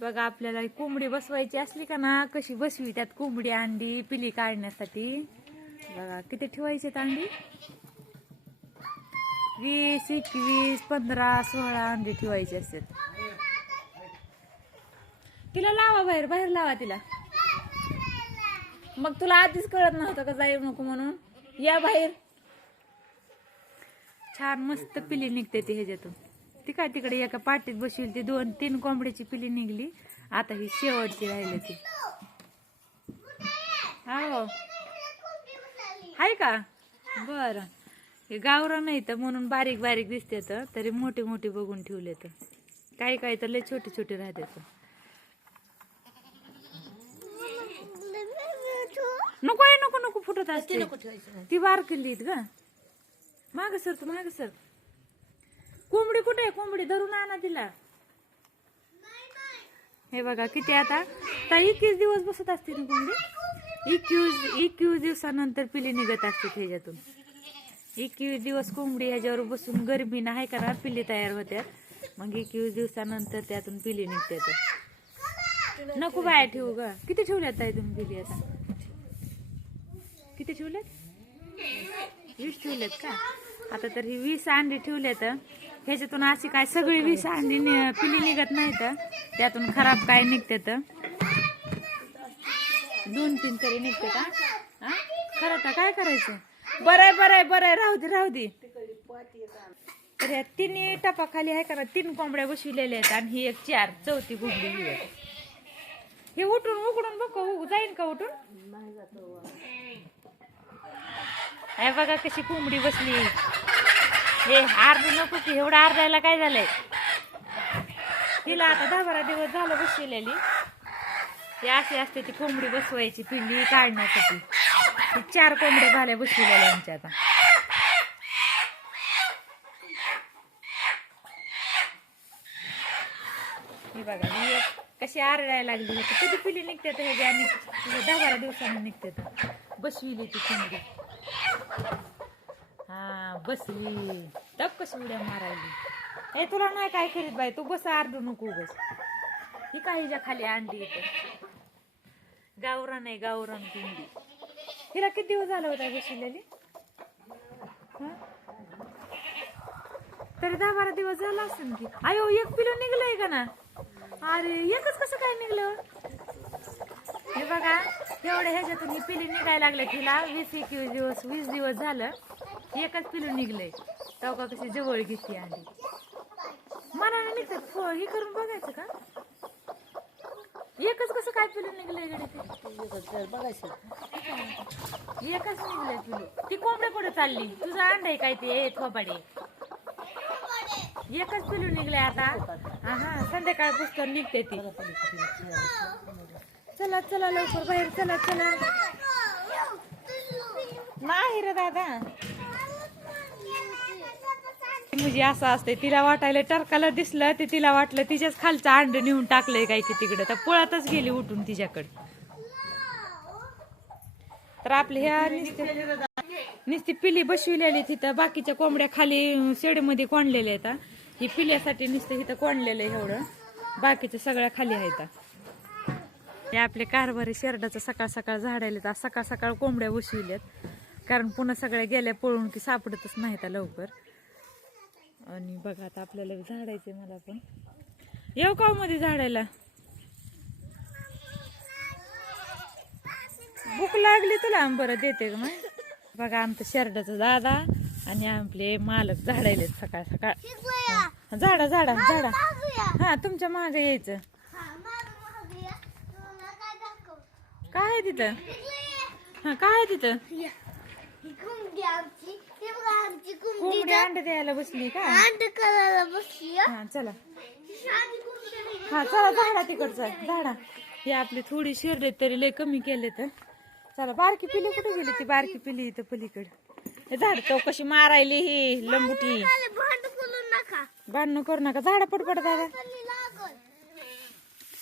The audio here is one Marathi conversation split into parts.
बघा आपल्याला कोंबडी बसवायची असली का ना कशी बसवी त्यात कोंबडी अंडी पिली काढण्यासाठी. बघा किती ठेवायची अंडी? वीस एकवीस पंधरा सोळा अंडी ठेवायची असतात. तिला लावा बाहेर बाहेर लावा तिला. मग तुला आधीच कळत नव्हतं का जाऊ नको म्हणून? या बाहेर. छान मस्त पिली निघते ती ह्याच्यातून. ती काय तिकडे एका पाटीत बसविल ती दोन तीन कोंबड्याची पिली निघली. आता ही शेवटची राहिली ती. हो. हाय का? बर. हे गावरा नाही तर म्हणून बारीक बारीक दिसते तर तरी मोठे मोठे बघून ठेवले तर. काही काही तर लय छोटे छोटे राहते तर. नको आहे नको नको फुटत असते. ती बार केलीत ग. माग सर तू माग सर. कोंबडी कुठे आहे? कोंबडी धरून आणा तिला. हे बघा किती आता? तर एकवीस दिवस बसत असते ना कोंबडी? एकवीस एकवीस दिवसानंतर पिली निघत असते ह्याच्यातून एकवीस दिवस कोंबडी ह्याच्यावर बसून गरमी नाही का ना पिली तयार होत्यात मग एकवीस दिवसानंतर त्यातून पिली निघते तर. नको बाया ठेवू ग. किती ठेवल्यात ताई तुम्ही पिली आता? किती ठेवल्यात? वीस ठेवल्यात का? आता तर ही वीस अंडी ठेवल्यात ह्याच्यातून अशी काय सगळी विष अंडी नि- पिली निघत नाही तर. त्यातून खराब काय निघतात दोन तीन तरी निघते का? हा? खरं तर काय करायचं? बरंय बरंय बरंय राहू दे राहू दे. तर या तिन्ही टपाखाली आहे का तीन कोंबड्या बसविलेल्या आहेत आणि ही एक चार चौथी कोंबडी ही आहे. हे उठून उकडून बघ. जाईन का उठून? बघा कशी कोंबडी बसली. हे अर्धी नको की एवढं अर्धायला काय झालंय? तिला आता दहा बारा दिवस झालं बसलेली. ती अशी असते ती कोंबडी बसवायची पिंडी काढण्यासाठी. ती चार कोंबड्या झाल्या बसलेल्या आमच्या आता. हे बघा ही कशी आरडायला लागली होती. कधी पिली निघते तर ह्याच्या आणि दहा बारा दिवसांनी निघते बसविली ती कोंबडी. हा बसली तब कशी उड्या मारायली. हे तुला नाही काय करीत बाई तू बस आरडू नको बस ही काय हिच्या खाली अंडी येते गावरान आहे गावरान पिंडी. हिला किती दिवस झाला होता बसविलेली तरी दहा बारा दिवस झाला असेल की. आयो एक पिलो निघलंय का ना? अरे एकच कसं काय निघलं? हे बघा एवढ्या ह्याच्यातून पिली निघायला लागलं तिला वीस एकवीस दिवस वीस दिवस झालं. एकच पिलू निघलंय. तेव्हा कशी जवळ घेते आधी मनाने निघतात फळ हे करून बघायचं का? एकच कसं काय पिलू निघलंय गडे ते? बघायचं एकच निघलंय पिलू. ती कोंबड्या पुढे चालली. तुझं अंड आहे काय ते? थोबाडे. एकच पिलू निघलंय आता. हा संध्याकाळ पुस्तक निघते ती. चला चला लवकर बाहेर. चला चला. नाही रे दादा. म्हणजे असं असते तिला वाटायला टरकाला दिसलं ते तिला वाटलं तिच्याच खालचं अंड नेऊन टाकलंय काय की तिकडे. तर पळतच गेली उठून तिच्याकडे. तर आपले ह्या नुसते नुसती पिली बसविलेली तिथं बाकीच्या कोंबड्या खाली शेडमध्ये कोंडलेल्या आहेत ही. पिल्यासाठी नुसतं इथं कोंडलेलं आहे एवढं. बाकीच्या सगळ्या खाली आहेत हे. आपले कारभारी शेरडाचं सकाळ सकाळ झाडायला तर सकाळ सकाळ कोंबड्या बसविल्यात. कारण पुन्हा सगळ्या गेल्या पळून की सापडतच नाही त्या लवकर. आणि बघा आता आपल्याला झाडायचे मला पण. येऊ का हो मध्ये झाडायला? भूक लागली तुला बरं देते का मग. बघा आमचं शेरडाचं दादा आणि आपले मालक झाडायले सकाळ सकाळ. झाडा झाडा झाडा. हा तुमच्या मागे यायचं. काय आहे तिथं? हा काय आहे तिथं? कोंबडी अंडे द्यायला बसली का? हा. चला. हा चला झाडा तिकडचा झाडा. ही आपली थोडी शिरडे तरी लय कमी केले तर चला बारकी पिली कुठे गेली ती? बारकी पिली इथं पलीकडे. हे झाड तो कशी मारायली ही लंबुटी. भांडणं करू नका. झाडा पटपट दादा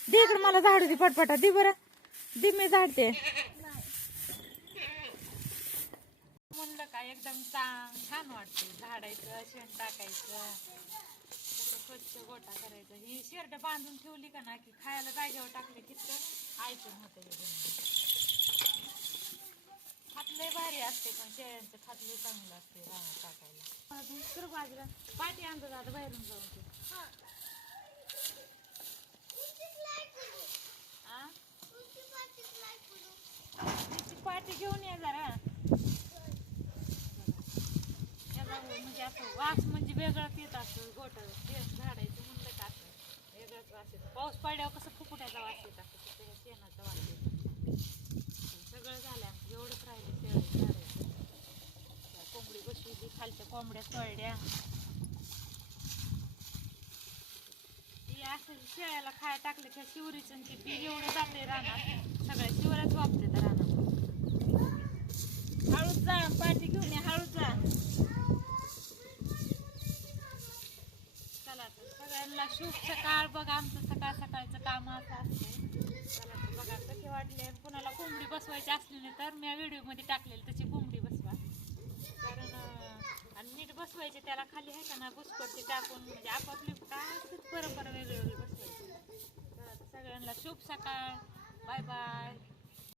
दे इकडे मला झाडू दे पटपटा. दे बरं. दे मी झाडते. म्हणलं का एकदम छान छान वाटते झाडायचं शेण टाकायचं स्वच्छ गोटा करायचा. ही शेरड बांधून ठेवली का ना की खायला जागेवर टाकले तितकं आयतून होतं जमिनीत. खातलंय भारी असते पण शेळ्यांचं खातलंय चांगलं असते रानात टाकायला. बाजूला. पाठी आणतो दादा बाहेरून जाऊन ते आ? पाठी घेऊन ये जरा. म्हणजे असं वास म्हणजे वेगळाच येत असं गोट झाडायचं म्हणलं का असं? वेगळाच वास येतो. पाऊस पडल्यावर कसं फुकुट्याचा वास येत असतो. शेणाचा वास येतो. सगळं झालं आमचं. एवढंच राहिलं शेळ झाडायचं कोंबडी बसवली खालच्या कोंबड्या तळड्या ती असं शेळ्याला खायला टाकलं की शिवरीचं ते बी एवढं जाते रानात. सगळ्या शिवराच वापरते त्या रानात हळूच जा पाठी घेऊन हळूच जा चला तर सगळ्यांना शुभ सकाळ. बघा आमचं सकाळ सकाळचं काम असं असते चला तर बघा कसे वाटले? कुणाला कोंबडी बसवायची असली नाही तर मी व्हिडिओमध्ये टाकलेली तशी कोंबडी बसवा. कारण आणि नीट बसवायचे त्याला खाली आहे का ना घुसपट्टी टाकून. म्हणजे आपापली काय असते परंपरा वेगळी वेगळी बसवायची. तर सगळ्यांना शुभ सकाळ. Bye bye.